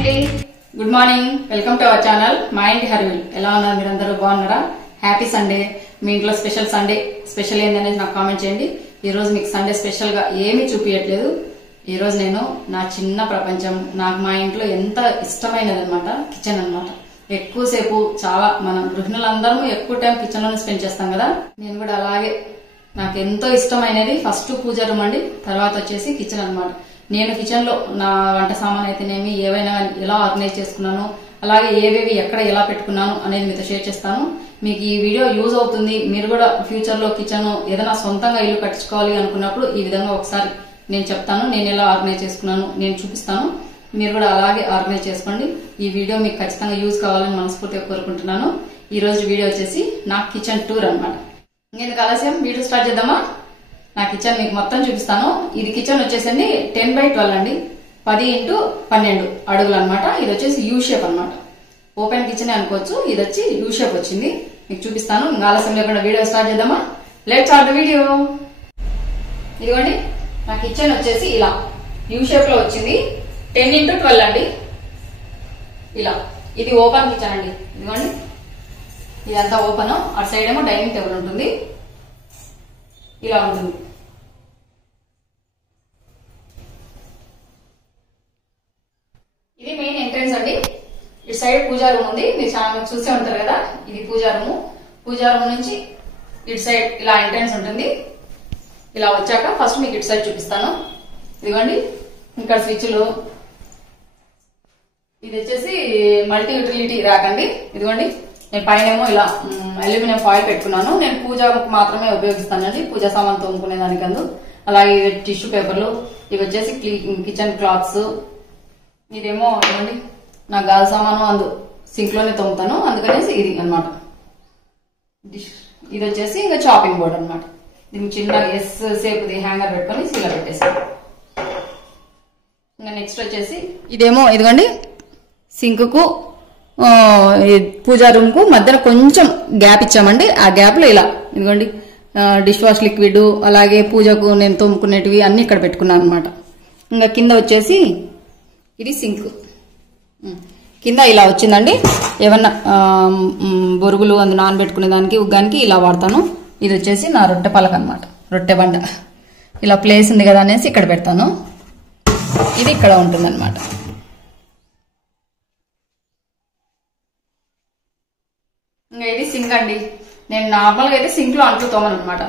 అండి, good morning. Welcome to our channel మా ఇంటి హర్విల్. ఎలా ఉన్నారు మీరందరూ? బాగున్నారా? Happy Sunday. మీ ఇంట్లో సండే స్పెషల్ ఏంటనేది నాకు కామెంట్ చేయండి. ఈ రోజు మీకు సండే స్పెషల్ గా ఏమీ చూపించట్లేదు. ఈ రోజు నేను నా చిన్న ప్రపంచం, నాకు మా ఇంట్లో ఎంత ఇష్టమైనది అనమాట కిచెన్ అనమాట. ఎక్కువసేపు చాలా మనం గృహిణులందరూ ఎక్కువ టైం కిచెన్ లోనే స్పెండ్ చేస్తాం కదా. నేను కూడా అలాగే నాకు ఎంతో ఇష్టమైనది ఫస్ట్ పూజ రూమ్ అండి, తర్వాత వచ్చేసి కిచెన్ అనమాట. నేను కిచెన్ లో నా వంట సామాన్ అయితేనేమి ఏవైనా ఎలా ఆర్గనైజ్ చేసుకున్నాను, అలాగే ఏవేవి ఎక్కడ ఎలా పెట్టుకున్నాను అనేది మీతో షేర్ చేస్తాను. మీకు ఈ వీడియో యూజ్ అవుతుంది. మీరు కూడా ఫ్యూచర్ లో కిచెన్ ఏదైనా సొంతంగా ఇల్లు కట్టించుకోవాలి అనుకున్నప్పుడు ఈ విధంగా ఒకసారి నేను చెప్తాను. నేను ఎలా ఆర్గనైజ్ చేసుకున్నాను నేను చూపిస్తాను. మీరు కూడా అలాగే ఆర్గనైజ్ చేసుకోండి. ఈ వీడియో మీకు ఖచ్చితంగా యూజ్ కావాలని మనస్ఫూర్తిగా కోరుకుంటున్నాను. ఈ రోజు వీడియో వచ్చేసి నా కిచెన్ టూర్ అనమాట. ఇంకెందుకు ఆలస్యం, వీడియో స్టార్ట్ చేద్దామా? నా కిచెన్ మీకు మొత్తం చూపిస్తాను. ఇది కిచెన్ వచ్చేసండి 10x12 అండి, 10x12 అడుగులు అనమాట. ఇది వచ్చేసి యూ షేప్ అనమాట. ఓపెన్ కిచెన్ అనుకోవచ్చు. ఇది వచ్చి యూ షేప్ వచ్చింది. మీకు చూపిస్తాను. ఇంకా ఆలస్యం లేకుండా వీడియో స్టార్ట్ చేద్దామా? Let's start video. ఇదిగోండి నా కిచెన్ వచ్చేసి ఇలా యూ షేప్ లో వచ్చింది. 10x12 అండి. ఇలా ఇది ఓపెన్ కిచెన్ అండి. ఇదిగోండి ఇదంతా ఓపెన్. అటు సైడ్ ఏమో డైనింగ్ టేబుల్ ఉంటుంది. ఇలా ఉంటుంది. ఇది మెయిన్ ఎంట్రన్స్ అండి. ఇటు సైడ్ పూజా రూమ్ ఉంది. మీరు చాలా చూసే ఉంటారు కదా, ఇది పూజా రూమ్. పూజా రూమ్ నుంచి ఇటు సైడ్ ఇలా ఎంట్రన్స్ ఉంటుంది. ఇలా వచ్చాక ఫస్ట్ మీకు ఇటు సైడ్ చూపిస్తాను. ఇదిగోండి ఇక్కడ స్విచ్లు. ఇది వచ్చేసి మల్టీ యూటిలిటీ ర్యాక్ అండి. ఇదిగోండి నేను పైనేమో ఇలా అల్యూమినియం ఫాయిల్ పెట్టుకున్నాను. నేను పూజకు మాత్రమే ఉపయోగిస్తానండి, పూజా సామాన్ తోముకునే దానికందు. అలాగే టిష్యూ పేపర్లు. ఇవి వచ్చేసి కిచెన్ క్లాత్స్. ఇదేమో ఇవ్వండి నా గాజు సామాను అందు సింక్ లోనే తోముతాను, అందుకనేసి ఇది అనమాట. ఇది వచ్చేసి ఇంకా చాపింగ్ బోర్డ్ అనమాట. దీనికి చిన్న ఎస్ సేపు హ్యాంగర్ పెట్టుకొని ఇలా పెట్టేసాను. ఇంకా నెక్స్ట్ వచ్చేసి ఇదేమో ఇదిగోండి సింక్ కు పూజా రూమ్ కు మధ్యన కొంచెం గ్యాప్ ఇచ్చామండి. ఆ గ్యాప్ లో ఇలా ఇదిగోండి డిష్ వాష్ లిక్విడ్, అలాగే పూజకు నేను తోముకునేటివి అన్ని ఇక్కడ పెట్టుకున్నాను అనమాట. ఇంకా కింద వచ్చేసి ఇది సింక్. కింద ఇలా వచ్చిందండి. ఏమన్నా బొరుగులు అందు నానబెట్టుకునే దానికి ఉగ్గానికి ఇలా వాడతాను. ఇది వచ్చేసి నా రొట్టె పలక అనమాట, రొట్టె బండ. ఇలా ప్లేస్ ఉంది కదా అనేసి ఇక్కడ పెడతాను. ఇది ఇక్కడ ఉంటుంది అనమాట. ఇంకా ఇది సింక్ అండి. నేను నార్మల్గా అయితే సింక్ లో అంట్లు తోమను అనమాట.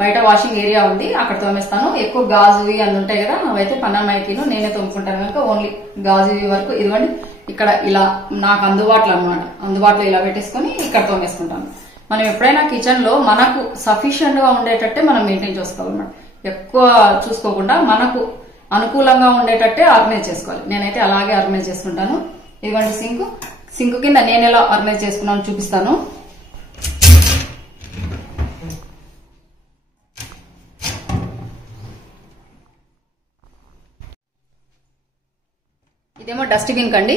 బయట వాషింగ్ ఏరియా ఉంది, అక్కడ తోమేస్తాను. ఎక్కువ గాజువి అన్ని ఉంటాయి కదా, అవైతే పన్నమ్మాయికిను నేనే తోముకుంటాను కనుక ఓన్లీ గాజువి వరకు ఇదిగోండి ఇక్కడ ఇలా నాకు అందుబాటులో అనమాట. అందుబాటులో ఇలా పెట్టేసుకొని ఇక్కడ తోమేసుకుంటాను. మనం ఎప్పుడైనా కిచెన్ లో మనకు సఫిషియెంట్ గా ఉండేటట్టే మనం మెయింటైన్ చేసుకోవాలన్నమాట. ఎక్కువ చూసుకోకుండా మనకు అనుకూలంగా ఉండేటట్టే ఆర్గనైజ్ చేసుకోవాలి. నేనైతే అలాగే ఆర్గనైజ్ చేసుకుంటాను. ఇదిగోండి సింక్ కింద నేను ఎలా ఆర్గనైజ్ చేసుకున్నాను చూపిస్తాను. ఇదేమో డస్ట్బిన్ కండి.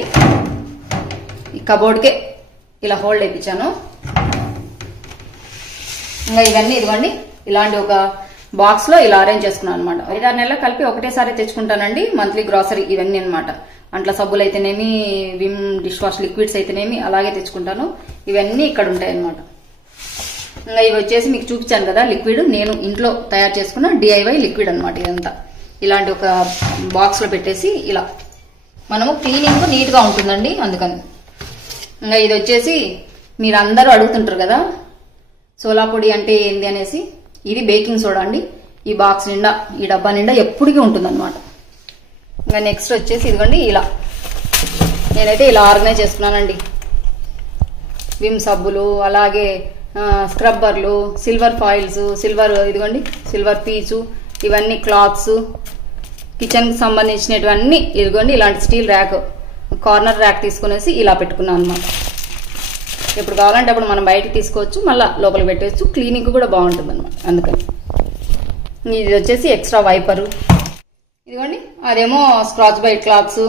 ఈ కబోర్డ్కే ఇలా హోల్డ్ వేయించాను. ఇంకా ఇవన్నీ ఇదిగోండి ఇలాంటి ఒక బాక్స్ లో ఇలా అరేంజ్ చేసుకున్నాను అనమాట. 5-6 నెలలు కలిపి ఒకటేసారి తెచ్చుకుంటానండి మంత్లీ గ్రాసరీ ఇవన్నీ అనమాట. అంట్ల సబ్బులు అయితేనేమి, విమ్ డిష్ వాష్ లిక్విడ్స్ అయితేనేమి అలాగే తెచ్చుకుంటాను. ఇవన్నీ ఇక్కడ ఉంటాయి అనమాట. ఇంకా ఇవి వచ్చేసి మీకు చూపించాను కదా లిక్విడ్, నేను ఇంట్లో తయారు చేసుకున్న DIY లిక్విడ్ అనమాట. ఇదంతా ఇలాంటి ఒక బాక్స్ లో పెట్టేసి ఇలా మనము క్లీనింగ్ నీట్ గా ఉంటుందండి, అందుకని. ఇంకా ఇది వచ్చేసి మీరు అందరూ అడుగుతుంటారు కదా సోలా పొడి అంటే ఏంది అనేసి. ఇది బేకింగ్ సోడా అండి. ఈ బాక్స్ నిండా, ఈ డబ్బా నిండా ఎప్పటికీ ఉంటుంది అనమాట. ఇంకా నెక్స్ట్ వచ్చేసి ఇదిగోండి ఇలా నేనైతే ఇలా ఆర్గనైజ్ చేసుకున్నానండి. విమ్ సబ్బులు, అలాగే స్క్రబ్బర్లు, సిల్వర్ ఫాయిల్స్, ఇదిగోండి సిల్వర్ పీచు, ఇవన్నీ క్లాత్స్, కిచెన్ కి సంబంధించినటువన్నీ ఇదిగోండి ఇలాంటి స్టీల్ ర్యాక్, కార్నర్ ర్యాక్ తీసుకునేసి ఇలా పెట్టుకున్నాను అనమాట. ఎప్పుడు కావాలంటే అప్పుడు మనం బయటకు తీసుకోవచ్చు, మళ్ళీ లోపలికి పెట్టవచ్చు. క్లీనింగ్ కూడా బాగుంటుంది అనమాట, అందుకని. ఇది వచ్చేసి ఎక్స్ట్రా వైపరు. ఇదిగోండి అదేమో స్క్రాచ్ బైట్ క్లాత్స్.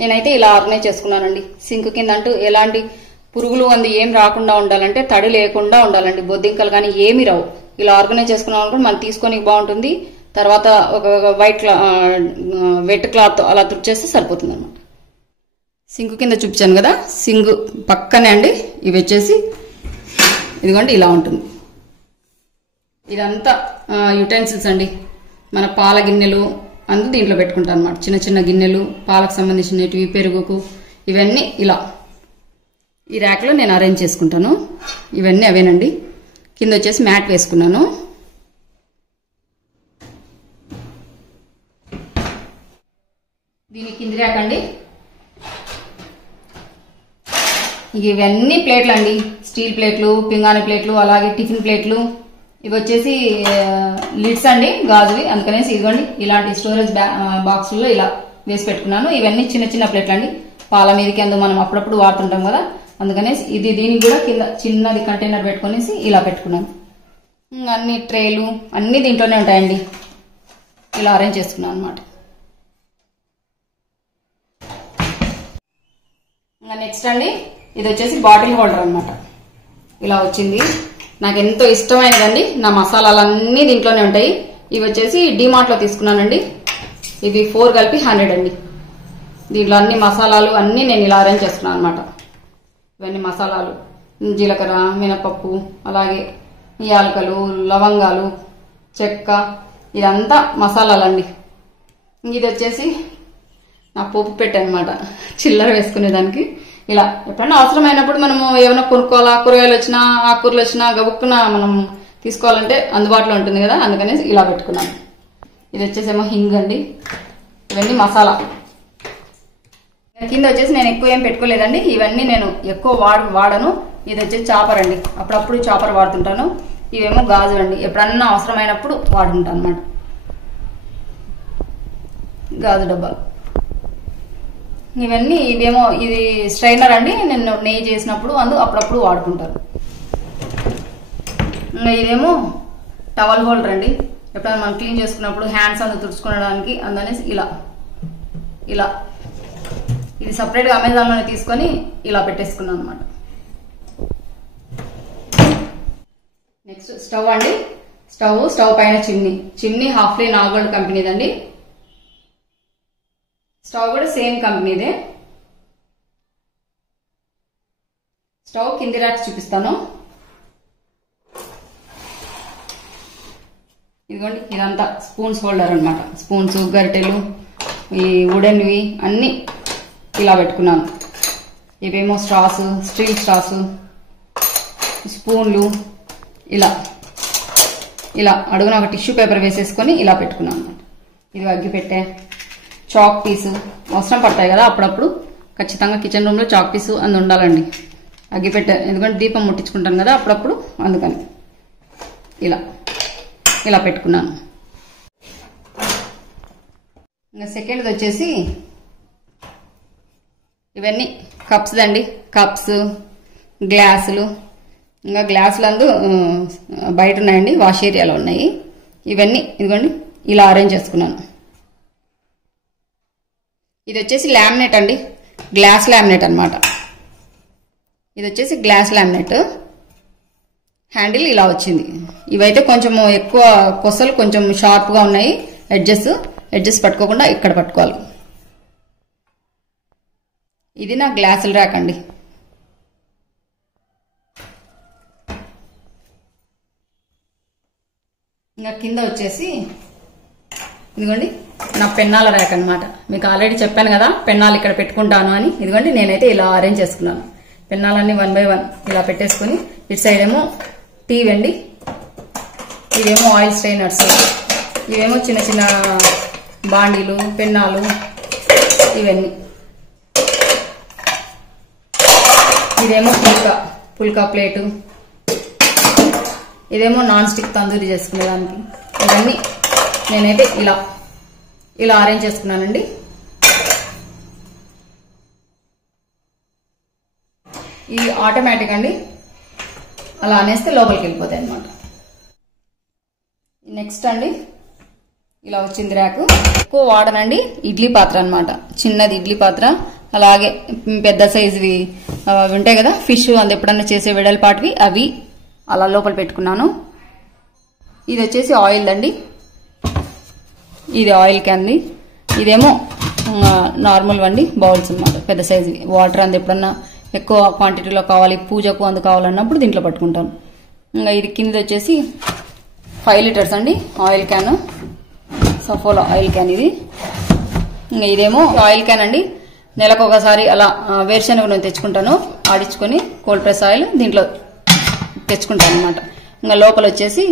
నేనైతే ఇలా ఆర్గనైజ్ చేసుకున్నానండి. సింక్ కింద అంటూ ఎలాంటి పురుగులు అందు ఏం రాకుండా ఉండాలంటే తడి లేకుండా ఉండాలండి, బొద్దింకలు కానీ ఏమి రావు. ఇలా ఆర్గనైజ్ చేసుకున్నాం అనుకోండి మనం తీసుకొని బాగుంటుంది. తర్వాత ఒక వైట్ వెట్ క్లాత్ అలా తుడిచేస్తే సరిపోతుంది అనమాట. సింక్ కింద చూపించాను కదా, సింక్ పక్కనే అండి ఇవి వచ్చేసి ఇదిగోండి ఇలా ఉంటుంది. ఇదంతా యుటెన్సిల్స్ అండి. మన పాల గిన్నెలు అంతా దీంట్లో పెట్టుకుంటాను అనమాట. చిన్న చిన్న గిన్నెలు, పాలకు సంబంధించినవి, పెరుగుకు, ఇవన్నీ ఇలా ఈ ర్యాక్లో నేను అరేంజ్ చేసుకుంటాను. ఇవన్నీ అవేనండి. కింద వచ్చేసి మ్యాట్ వేసుకున్నాను. దీని కింది ర్యాక్ అండి. ఇవన్నీ ప్లేట్లు అండి, స్టీల్ ప్లేట్లు, పింగాణి ప్లేట్లు, అలాగే టిఫిన్ ప్లేట్లు. ఇవి వచ్చేసి లిడ్స్ అండి, గాజువి. అందుకనేసి ఇదిగోండి ఇలాంటి స్టోరేజ్ బాక్సుల్లో ఇలా వేసి పెట్టుకున్నాను. ఇవన్నీ చిన్న చిన్న ప్లేట్లు అండి, పాల మీదకి అందు మనం అప్పుడప్పుడు వాడుతుంటాం కదా, అందుకనేసి దీనికి కూడా కింద చిన్నది కంటైనర్ పెట్టుకునేసి ఇలా పెట్టుకున్నాను. అన్ని ట్రేలు అన్ని దీంట్లోనే ఉంటాయండి. ఇలా అరేంజ్ చేసుకున్నాను అనమాట. నెక్స్ట్ అండి ఇది వచ్చేసి బాటిల్ హోల్డర్ అనమాట. ఇలా వచ్చింది. నాకు ఎంతో ఇష్టమైనదండి. నా మసాలాలన్నీ దీంట్లోనే ఉంటాయి. ఇవి వచ్చేసి డిమార్ట్ లో తీసుకున్నానండి. ఇవి 4 కలిపి 100 అండి. దీంట్లో అన్ని మసాలాలు అన్ని నేను ఇలా అరేంజ్ చేసుకున్నాను అనమాట. ఇవన్నీ మసాలాలు, జీలకర్ర, మినపప్పు, అలాగే యాలకలు, లవంగాలు, చెక్క, ఇదంతా మసాలాలండి. ఇది వచ్చేసి నా పోపు పెట్టాను అనమాట, చిల్లర వేసుకునేదానికి. ఇలా ఎప్పుడైనా అవసరమైనప్పుడు మనము ఏమైనా కొనుక్కోవాలా, కూరగాయలు వచ్చినా, ఆకుకూరలు వచ్చినా గబుక్కున మనం తీసుకోవాలంటే అందుబాటులో ఉంటుంది కదా, అందుకని ఇలా పెట్టుకున్నాను. ఇది వచ్చేసేమో హింగ్ అండి. ఇవన్నీ మసాలా. కింద వచ్చేసి నేను ఎక్కువ ఏం పెట్టుకోలేదండి. ఇవన్నీ నేను ఎక్కువ వాడను. ఇది వచ్చేసి చాపర్ అండి, అప్పుడప్పుడు చాపర్ వాడుతుంటాను. ఇవేమో గాజు అండి, ఎప్పుడన్నా అవసరమైనప్పుడు వాడుతుంటాను అనమాట. గాజు డబ్బాలు ఇవన్నీ. ఇవేమో ఇది స్ట్రైనర్ అండి, నేను నెయ్యి చేసినప్పుడు అప్పుడప్పుడు వాడుకుంటాను. ఇదేమో టవల్ హోల్డర్ అండి, ఎప్పుడైనా మనం క్లీన్ చేసుకున్నప్పుడు హ్యాండ్స్ తుడుచుకోవడానికి అందుకనేసి ఇలా ఇది సపరేట్గా అమెజాన్లోనే తీసుకొని ఇలా పెట్టేసుకున్నాను అనమాట. నెక్స్ట్ స్టవ్ అండి. స్టవ్ పైన చిమ్నీ హాఫ్లీ నాగోల్డ్ కంపెనీదండి. స్టవ్ కూడా సేమ్ కంపెనీదే. స్టవ్ కింది ర్యాక్స్ చూపిస్తాను. ఇదిగోండి ఇదంతా స్పూన్స్ హోల్డర్ అనమాట. స్పూన్స్, గరిటెలు, ఈ వుడెన్వి అన్ని ఇలా పెట్టుకున్నాను. ఇవేమో స్ట్రాస్, స్టీల్ స్ట్రాస్, స్పూన్లు, ఇలా అడుగున ఒక టిష్యూ పేపర్ వేసేసుకొని ఇలా పెట్టుకున్నాను అనమాట. ఇది అగ్గి పెట్టే, చాక్ పీసు అవసరం పడతాయి కదా అప్పుడప్పుడు, ఖచ్చితంగా కిచెన్ రూమ్లో చాక్ పీసు అందు ఉండాలండి. అగ్గి పెట్టే, ఎందుకంటే దీపం ముట్టించుకుంటాను కదా అప్పుడప్పుడు, అందుకని ఇలా పెట్టుకున్నాను. ఇంకా సెకండ్ది వచ్చేసి ఇవన్నీ కప్స్ దండి. కప్స్, గ్లాసులు, ఇంకా గ్లాసులు బయట ఉన్నాయండి, వాష్ ఏరియాలో ఉన్నాయి. ఇవన్నీ ఇదిగోండి ఇలా అరేంజ్ చేసుకున్నాను. ఇది వచ్చేసి లామినేట్ అండి, గ్లాస్ లామినేట్ అనమాట. ఇది వచ్చేసి గ్లాస్ లామినేట్. హ్యాండిల్ ఇలా వచ్చింది. ఇవైతే కొంచెం ఎక్కువ కొసలు కొంచెం షార్ప్గా ఉన్నాయి. ఎడ్జెస్ పట్టుకోకుండా ఇక్కడ పట్టుకోవాలి. ఇది నా గ్లాసుల ర్యాక్ అండి. ఇంకా కింద వచ్చేసి ఇదిగోండి నా పెన్నాల ర్యాక్ అనమాట. మీకు ఆల్రెడీ చెప్పాను కదా పెన్నాలు ఇక్కడ పెట్టుకుంటాను అని. ఇదిగోండి నేనైతే ఇలా అరేంజ్ చేసుకున్నాను. పెన్నాలన్నీ 1 by 1 ఇలా పెట్టేసుకుని, ఇటు సైడ్ ఏమో టీవీ అండి, ఇవేమో ఆయిల్ స్ట్రైనర్స్, ఇవేమో చిన్న చిన్న బాండీలు, పెన్నాలు, ఇవన్నీ. ఇదేమో పుల్కా ప్లేటు, ఇదేమో నాన్ స్టిక్ తందూరి చేసుకునేదానికి. ఇవన్నీ నేనైతే ఇలా అరేంజ్ చేసుకున్నానండి. ఇది ఆటోమేటిక్ అండి, అలా అనేస్తే లోపలికి వెళ్ళిపోతాయి అన్నమాట. నెక్స్ట్ అండి ఇలా వచ్చింది ర్యాకు. ఎక్కువ వాడనండి, ఇడ్లీ పాత్ర అనమాట. చిన్నది ఇడ్లీ పాత్ర, అలాగే పెద్ద సైజువి అవి ఉంటాయి కదా ఫిష్ ఎప్పుడన్నా చేసే వెడల్పాటివి, అవి అలా లోపల పెట్టుకున్నాను. ఇది వచ్చేసి ఆయిల్ అండి, ఇది ఆయిల్ క్యాన్. ఇదేమో నార్మల్ వండి బౌల్స్ అన్నమాట, పెద్ద సైజు. వాటర్ అందు ఎప్పుడన్నా ఎక్కువ క్వాంటిటీలో కావాలి, పూజకు అందు కావాలన్నప్పుడు దీంట్లో పట్టుకుంటాను. ఇంకా ఇది కింద వచ్చేసి 5 లీటర్స్ అండి oil can, Saffola oil can ఇది. ఇంకా ఇదేమో ఆయిల్ క్యాన్ అండి. నెలకు ఒకసారి అలా వేరుశనగ నూనె తెచ్చుకుంటాను, ఆడించుకొని కోల్డ్ ప్రెస్ ఆయిల్ దీంట్లో తెచ్చుకుంటాను అనమాట. ఇంకా లోపల వచ్చేసి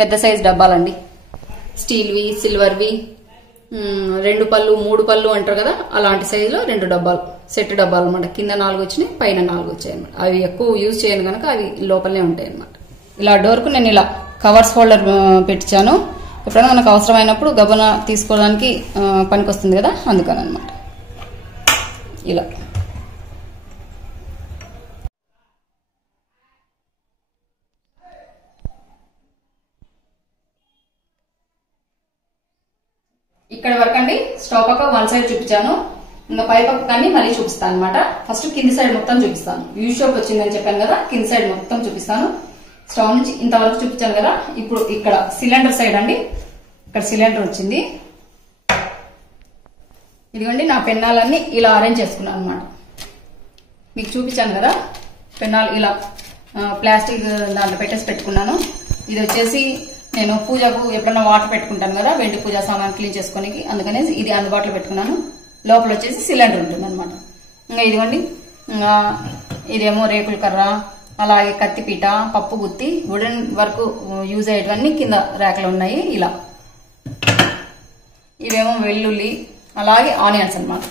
పెద్ద సైజు డబ్బాలండి, స్టీల్వి, సిల్వర్వి, 2 పళ్ళు 3 పళ్ళు అంటారు కదా, అలాంటి సైజులో 2 డబ్బాలు, సెట్ డబ్బాలు అనమాట. కింద 4 వచ్చినాయి, పైన 4 వచ్చాయి అనమాట. అవి ఎక్కువ యూజ్ చేయను కనుక అవి లోపలనే ఉంటాయి అనమాట. ఇలా డోర్కు నేను ఇలా కవర్స్ హోల్డర్ పెట్టించాను. ఎప్పుడైనా మనకు అవసరమైనప్పుడు గబన తీసుకోవడానికి పనికొస్తుంది కదా, అందుకని అనమాట. ఇలా ఇక్కడ వరకు అండి స్టవ్ పక్క 1 సైడ్ చూపించాను. ఇంకా పై పక్క కానీ మళ్ళీ చూపిస్తాను అనమాట. ఫస్ట్ కింది సైడ్ మొత్తం చూపిస్తాను. యూ షేప్ వచ్చిందని చెప్పాను కదా, కింది సైడ్ మొత్తం చూపిస్తాను. స్టవ్ నుంచి ఇంతవరకు చూపించాను కదా. ఇప్పుడు ఇక్కడ సిలిండర్ సైడ్ అండి, ఇక్కడ సిలిండర్ వచ్చింది. ఇదిగోండి నా పెన్నాలన్నీ ఇలా అరేంజ్ చేసుకున్నాను అనమాట. మీకు చూపించాను కదా, పెన్నాలు ఇలా ప్లాస్టిక్ దాంట్లో పెట్టేసి పెట్టుకున్నాను. ఇది వచ్చేసి నేను పూజకు ఎప్పుడన్నా వాటర్ పెట్టుకుంటాను కదా, వెండి పూజా సామాన్ క్లీన్ చేసుకోనికి, అందుకనేసి ఇది అందుబాటులో పెట్టుకున్నాను. లోపల వచ్చేసి సిలిండర్ ఉంటుంది అనమాట. ఇంకా ఇదిగోండి, ఇదేమో రేకుల కర్ర, అలాగే కత్తిపీట, పప్పు గుత్తి, వుడెన్ వర్క్ యూజ్ అయ్యేటివన్నీ కింద ర్యాక్లో ఉన్నాయి. ఇలా ఇవేమో వెల్లుల్లి, అలాగే ఆనియన్స్ అనమాట.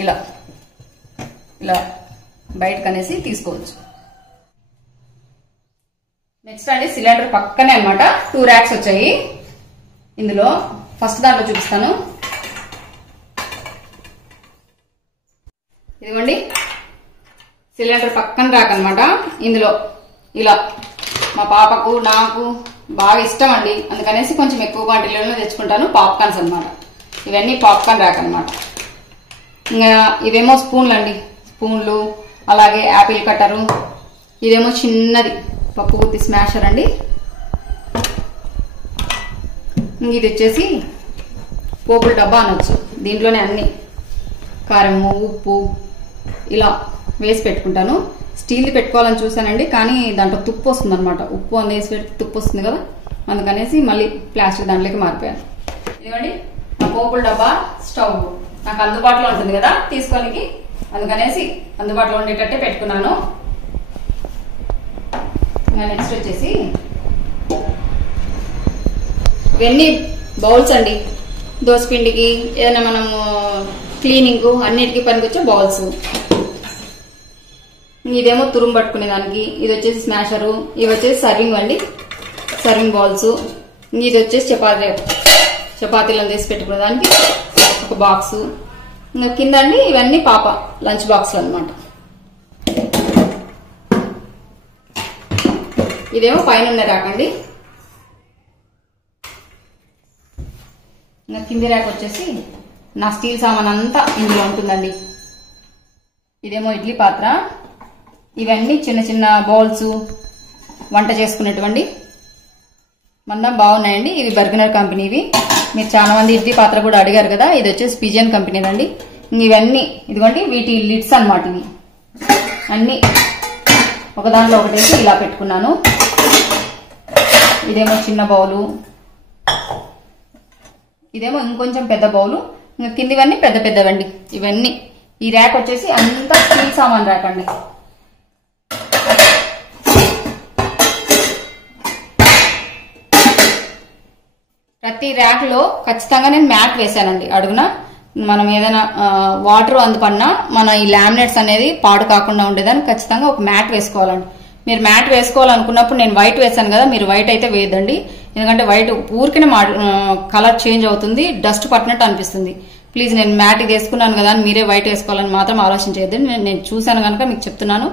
ఇలా ఇలా బయటకు అనేసి తీసుకోవచ్చు. నెక్స్ట్ అండి సిలిండర్ పక్కనే అనమాట 2 ర్యాక్స్ వచ్చాయి. ఇందులో ఫస్ట్ దాంట్లో చూపిస్తాను. ఇదిగోండి సిలిండర్ పక్కన ర్యాక్ అనమాట. ఇందులో ఇలా మా పాపకు నాకు బాగా ఇష్టం అండి, అందుకనేసి కొంచెం ఎక్కువ క్వాంటిటీలో తెచ్చుకుంటాను. పాప్కార్న్స్ అనమాట, ఇవన్నీ పాప్కార్న్ ర్యాక్ అనమాట. ఇంకా ఇవేమో స్పూన్లు అండి, స్పూన్లు, అలాగే యాపిల్ కట్టరు. ఇదేమో చిన్నది పప్పు గుత్తి స్మాషర్ అండి. ఇది వచ్చేసి పోపుల డబ్బా అనొచ్చు. దీంట్లోనే అన్ని కారము, ఉప్పు ఇలా వేసి పెట్టుకుంటాను. స్టీల్ది పెట్టుకోవాలని చూసానండి, కానీ దాంట్లో తుప్పు వస్తుంది అనమాట. ఉప్పు అని వేసి పెడితే తుప్పు వస్తుంది కదా, అందుకనేసి మళ్ళీ ప్లాస్టిక్ దాంట్లోకి మారిపోయాను. ఇదిగోండి నా పోపుల డబ్బా. స్టవ్ నాకు అందుబాటులో ఉంటుంది కదా తీసుకోనికి, అందుకనేసి అందుబాటులో ఉండేటట్టే పెట్టుకున్నాను. నెక్స్ట్ వచ్చేసి ఇవన్నీ బౌల్స్ అండి, దోసపిండికి ఏదైనా మనము క్లీనింగ్ అన్నిటికీ పనికొచ్చే బౌల్స్. ఇదేమో తురుము పట్టుకునే దానికి, ఇది వచ్చేసి స్మాషరు, ఇవి వచ్చేసి సర్వింగ్ అండి, సర్వింగ్ బౌల్స్. ఇది వచ్చేసి చపాతీలను తీసి పెట్టుకునే దానికి ఒక బాక్సు. ఇంకా కింద అండి ఇవన్నీ పాప లంచ్ బాక్స్లు అనమాట. ఇదేమో పైన ఉన్న ర్యాక్ అండి. ఇంకా కింది ర్యాక్ వచ్చేసి నా స్టీల్ సామాన్ అంతా ఇందులో ఉంటుందండి. ఇదేమో ఇడ్లీ పాత్ర. ఇవన్నీ చిన్న చిన్న బౌల్స్, వంట చేసుకునేటువంటి మందం బాగున్నాయండి. ఇవి బర్గనర్ కంపెనీవి. మీరు చాలా మంది ఇడ్లీ పాత్ర కూడా అడిగారు కదా, ఇది వచ్చేసి పిజియన్ కంపెనీదండి. ఇవన్నీ ఇదిగోండి వీటి లిడ్స్ అనమాట. ఇవి అన్ని ఒక దాంట్లో ఒకటేసి ఇలా పెట్టుకున్నాను. ఇదేమో చిన్న బౌలు, ఇదేమో ఇంకొంచెం పెద్ద బౌలు. ఇంకా కిందివన్నీ పెద్ద పెద్దవండి ఇవన్నీ. ఈ ర్యాక్ వచ్చేసి అంతా స్టీల్ సామాన్ ర్యాక్ అండి. ప్రతి ర్యాక్ లో ఖచ్చితంగా నేను మ్యాట్ వేసానండి అడుగున. మనం ఏదైనా వాటర్ అందుపన్నా మన ఈ లామినేట్స్ అనేది పాడు కాకుండా ఉండేదాన్ని ఖచ్చితంగా ఒక మ్యాట్ వేసుకోవాలండి. మీరు మ్యాట్ వేసుకోవాలనుకున్నప్పుడు నేను వైట్ వేసాను కదా, మీరు వైట్ అయితే వేయద్దండి. ఎందుకంటే వైట్ ఊరికనే కలర్ చేంజ్ అవుతుంది, డస్ట్ పట్టినట్టు అనిపిస్తుంది. ప్లీజ్ నేను మ్యాట్ వేసుకున్నాను కదా అని మీరే వైట్ వేసుకోవాలని మాత్రం ఆలోచించద్దు. నేను చూసాను కనుక మీకు చెప్తున్నాను,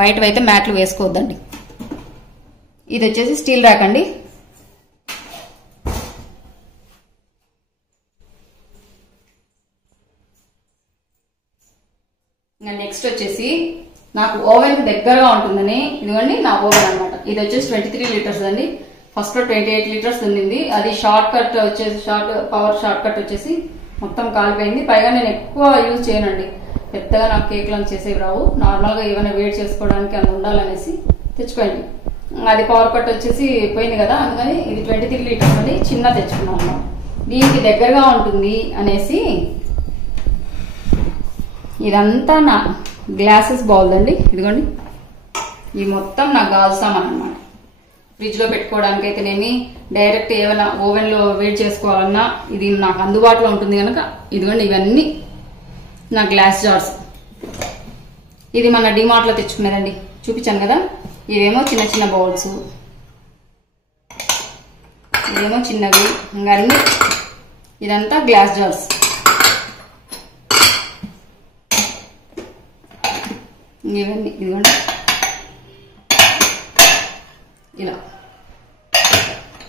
వైట్ అయితే మ్యాట్లు వేసుకోవద్దండి. ఇది వచ్చేసి స్టీల్ ర్యాక్ అండి. నెక్స్ట్ వచ్చేసి నాకు ఓవెన్ కి దగ్గరగా ఉంటుందని ఇదిగోండి నా ఓవెన్ అనమాట. ఇది వచ్చేసి 23 లీటర్స్ అండి. ఫస్ట్ లో 28 లీటర్స్ ఉండింది. అది షార్ట్ కట్ వచ్చేసి పవర్ షార్ట్ కట్ వచ్చేసి మొత్తం కాలిపోయింది. పైగా నేను ఎక్కువ యూజ్ చేయనండి, పెద్దగా నాకు కేక్లను చేసేవి రావు. నార్మల్గా ఏమైనా వేడి చేసుకోవడానికి అది ఉండాలనేసి తెచ్చుకోండి. అది పవర్ కట్ వచ్చేసి పోయింది కదా, అందుకని ఇది 23 లీటర్స్ అని చిన్న తెచ్చుకున్నాను. దీనికి దగ్గరగా ఉంటుంది అనేసి ఇదంతా నా గ్లాసెస్ బౌల్ అండి. ఇదిగోండి, ఈ మొత్తం నా గాజు సామాన్ అనమాట. ఫ్రిడ్జ్ లో పెట్టుకోవడానికి అయితేనేమి, డైరెక్ట్ ఏమైనా ఓవెన్ లో వేడి చేసుకోవాలన్నా ఇది నాకు అందుబాటులో ఉంటుంది కనుక ఇదిగోండి, ఇవన్నీ నా గ్లాస్ జార్స్. ఇది మన డిమార్ట్ లో తెచ్చుకునేదండి, చూపించాను కదా. ఇవేమో చిన్న చిన్న బౌల్స్, ఇవేమో చిన్నవి, ఇంకా అన్ని ఇదంతా గ్లాస్ జార్స్. ఇవన్నీ ఇదిగోండి ఇలా.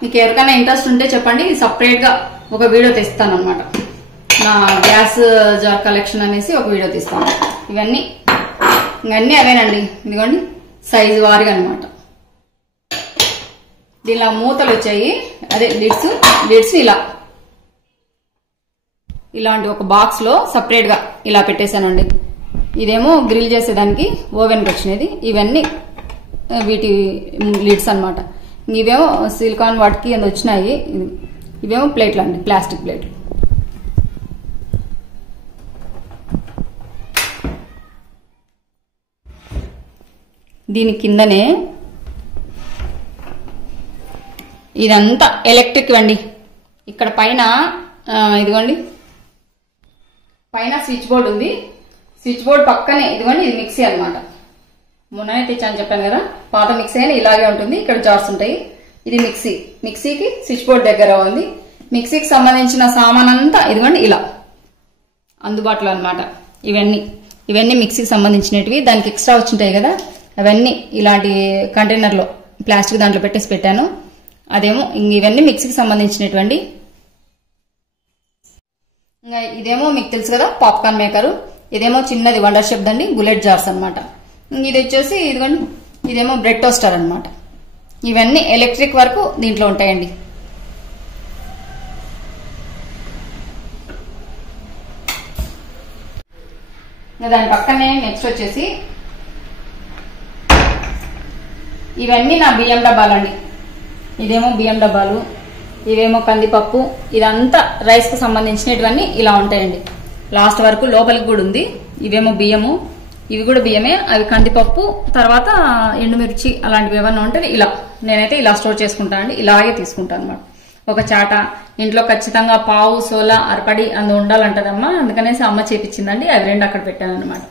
మీకు ఎవరికైనా ఇంట్రెస్ట్ ఉంటే చెప్పండి, సపరేట్ గా ఒక వీడియో తెస్తాను అనమాట. నా గ్యాస్ జార్ కలెక్షన్ అనేసి ఒక వీడియో తీస్తాను. ఇవన్నీ ఇంకన్నీ అవేనండి. ఇదిగోండి సైజు వారిగా అనమాట. దీనిలో మూతలు వచ్చాయి, అదే లిడ్స్ ఇలా ఇలాంటి ఒక బాక్స్ లో సపరేట్ గా ఇలా పెట్టేశానండి. ఇదేమో గ్రిల్ చేసేదానికి ఓవెన్కి వచ్చినది. ఇవన్నీ వీటి లిడ్స్ అనమాట. ఇవేమో సిలికాన్ వాటికి అని వచ్చినాయి. ఇవేమో ప్లేట్లు అండి, ప్లాస్టిక్ ప్లేట్లు. దీని కిందనే ఇదంతా ఎలక్ట్రిక్ అండి. ఇక్కడ పైన ఇదిగోండి, పైన స్విచ్ బోర్డు ఉంది. స్విచ్ బోర్డు పక్కనే ఇదిగోండి, ఇది మిక్సీ అనమాట. మొన్ననే తెచ్చాను చెప్పాను కదా, పాత మిక్సీ అయినా ఇలాగే ఉంటుంది. ఇక్కడ జార్స్ ఉంటాయి. ఇది మిక్సీకి స్విచ్ బోర్డు దగ్గర ఉంది. మిక్సీకి సంబంధించిన సామాన్ అంతా ఇదిగోండి ఇలా అందుబాటులో అనమాట. ఇవన్నీ మిక్సీకి సంబంధించినవి. దానికి ఎక్స్ట్రా వచ్చింటాయి కదా, అవన్నీ ఇలాంటి కంటైనర్లో ప్లాస్టిక్ దాంట్లో పెట్టేసి పెట్టాను. అదేమో ఇవన్నీ మిక్సీకి సంబంధించినటువంటి. ఇంకా ఇదేమో మీకు తెలుసు కదా పాప్కార్న్ మేకరు. ఇదేమో చిన్నది వండర్ షేప్ దండి, బుల్లెట్ జార్స్ అనమాట. ఇది వచ్చేసి ఇదిగోండి, ఇదేమో బ్రెడ్ టోస్టర్ అనమాట. ఇవన్నీ ఎలక్ట్రిక్ వరకు దీంట్లో ఉంటాయండి. దాని పక్కనే నెక్స్ట్ వచ్చేసి ఇవన్నీ నా బియ్యం డబ్బాలండి. ఇదేమో బియ్యం డబ్బాలు, ఇవేమో కందిపప్పు. ఇదంతా రైస్ కు సంబంధించినటువన్నీ ఇలా ఉంటాయండి. లాస్ట్ వరకు లోపలికి కూడా ఉంది. ఇవేమో బియ్యము, ఇవి కూడా బియ్యమే. అవి కందిపప్పు, తర్వాత ఎండుమిర్చి అలాంటివి ఏమన్నా ఉంటే ఇలా నేనైతే ఇలా స్టోర్ చేసుకుంటానండి. ఇలాగే తీసుకుంటాను అనమాట. ఒక చాట ఇంట్లో ఖచ్చితంగా పావు, సోలా, అరపడి అందు ఉండాలంటదమ్మా. అందుకనేసి అమ్మ చేపించిందండి. అవి రెండు అక్కడ పెట్టాను అనమాట.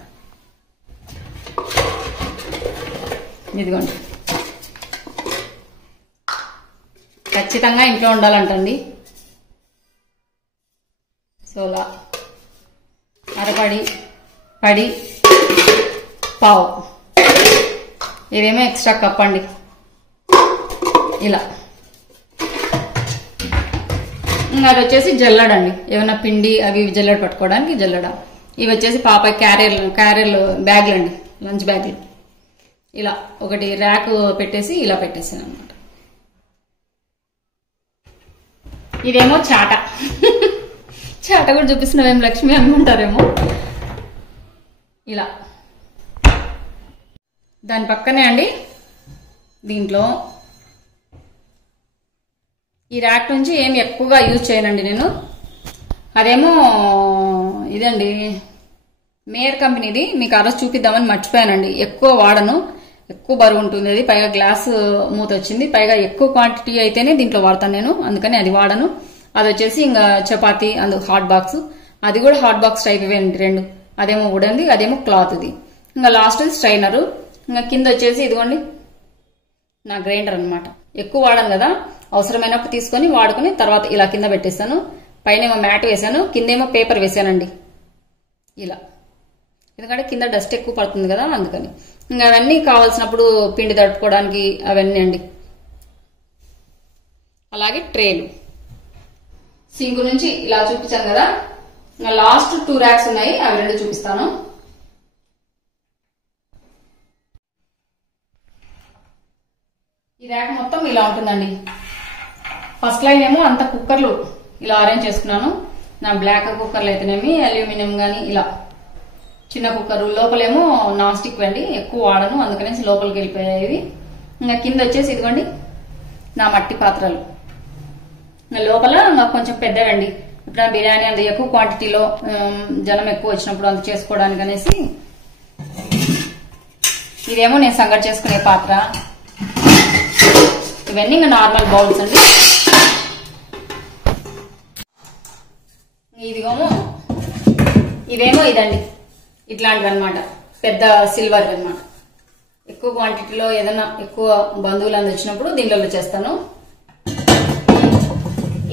ఇదిగోండి, ఖచ్చితంగా ఇంట్లో ఉండాలంటండి. సోలా, అరపడి, పడి, పావు. ఇదేమో ఎక్స్ట్రా కప్ అండి. ఇలా అది వచ్చేసి జల్లడండి, ఏమైనా పిండి అవి జల్లెడ పట్టుకోవడానికి జల్లడ. ఇవి వచ్చేసి పాప క్యారియర్లు బ్యాగ్లు అండి, లంచ్ బ్యాగ్లు. ఇలా ఒకటి ర్యాక్ పెట్టేసి ఇలా పెట్టేసాను అనమాట. ఇదేమో చాట. చాట కూడా చూపిస్తున్నావేం లక్ష్మి అనుకుంటారేమో. ఇలా దాని పక్కనే అండి, దీంట్లో ఈ ర్యాక్ నుంచి ఏమి ఎక్కువగా యూజ్ చేయనండి నేను. అదేమో ఇదండి మేయర్ కంపెనీది. మీకు ఆ రోజు చూపిద్దామని మర్చిపోయానండి. ఎక్కువ వాడను, ఎక్కువ బరువు ఉంటుంది అది. పైగా గ్లాస్ మూత వచ్చింది. పైగా ఎక్కువ క్వాంటిటీ అయితేనే దీంట్లో వాడతాను నేను, అందుకని అది వాడను. అది వచ్చేసి ఇంకా చపాతీ అందుకు హాట్ బాక్స్. అది కూడా హాట్ బాక్స్ టైప్ ఇవేంటి రెండు. అదేమో వుడంది, అదేమో క్లాత్ది. ఇంకా లాస్ట్ స్ట్రైనరు. ఇంకా కింద వచ్చేసి ఇదిగోండి నా గ్రైండర్ అనమాట. ఎక్కువ వాడను కదా, అవసరమైనప్పుడు తీసుకొని వాడుకుని తర్వాత ఇలా కింద పెట్టేస్తాను. పైన ఏమో మ్యాట్ వేసాను, కిందేమో పేపర్ వేసానండి ఇలా. ఎందుకంటే కింద డస్ట్ ఎక్కువ పడుతుంది కదా, అందుకని. ఇంకా అవన్నీ కావాల్సినప్పుడు పిండి తడుపుకోవడానికి అవన్నీ అండి. అలాగే ట్రేలు. సింక్ నుంచి ఇలా చూపించాను కదా, ఇంకా లాస్ట్ 2 ర్యాక్స్ ఉన్నాయి, అవి రెండు చూపిస్తాను. ఈ ర్యాక్ మొత్తం ఇలా ఉంటుందండి. ఫస్ట్ లైన్ ఏమో అంత కుక్కర్లు ఇలా అరేంజ్ చేసుకున్నాను. నా బ్లాక్ కుక్కర్లు అయితేనేమి అల్యూమినియం కానీ ఇలా చిన్న కుక్కర్ లోపలేమో నాన్ స్టిక్ అండి, ఎక్కువ వాడను అందుకనేసి లోపలికి వెళ్ళిపోయాయి. ఇంకా కింద వచ్చేసి ఇదిగోండి నా మట్టి పాత్రలు, లోపల కొంచెం పెద్దవండి. ఇప్పుడు బిర్యానీ అంత ఎక్కువ క్వాంటిటీలో జనం ఎక్కువ వచ్చినప్పుడు అంత చేసుకోవడానికి అనేసి. ఇదేమో నేను సంగటి చేసుకునే పాత్ర. ఇవన్నీ ఇంకా నార్మల్ బౌల్స్ అండి. ఇవేమో ఇదండి ఇట్లాంటివి అనమాట, పెద్ద సిల్వర్ అనమాట. ఎక్కువ క్వాంటిటీలో ఏదైనా ఎక్కువ బంధువులు అందు వచ్చినప్పుడు దీంట్లో చేస్తాను.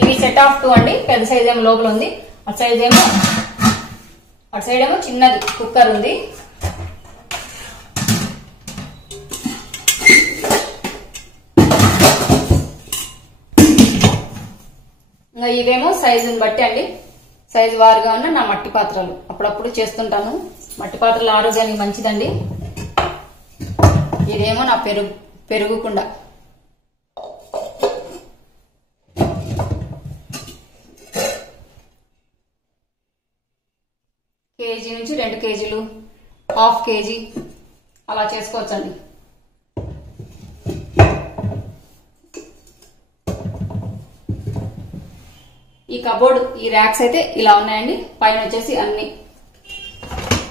ఇవి సెట్ ఆఫ్ 2 అండి. పెద్ద సైజ్ ఏమో లోపల ఉంది, అటు సైడ్ ఏమో చిన్నది కుక్కర్ ఉంది. ఇంకా ఇవేమో సైజుని బట్టి అండి, సైజు వారుగా ఉన్న నా మట్టి పాత్రలు. అప్పుడప్పుడు చేస్తుంటాను. మట్టి పాత్రలు ఆరోగ్యానికి మంచిదండి. ఇదేమో నా పెరుగు కుండ. కేజీ నుంచి 2 కేజీలు, హాఫ్ కేజీ అలా చేసుకోవచ్చండి. ఈ కబోర్డ్, ఈ ర్యాక్స్ అయితే ఇలా ఉన్నాయండి. పైన వచ్చేసి అన్ని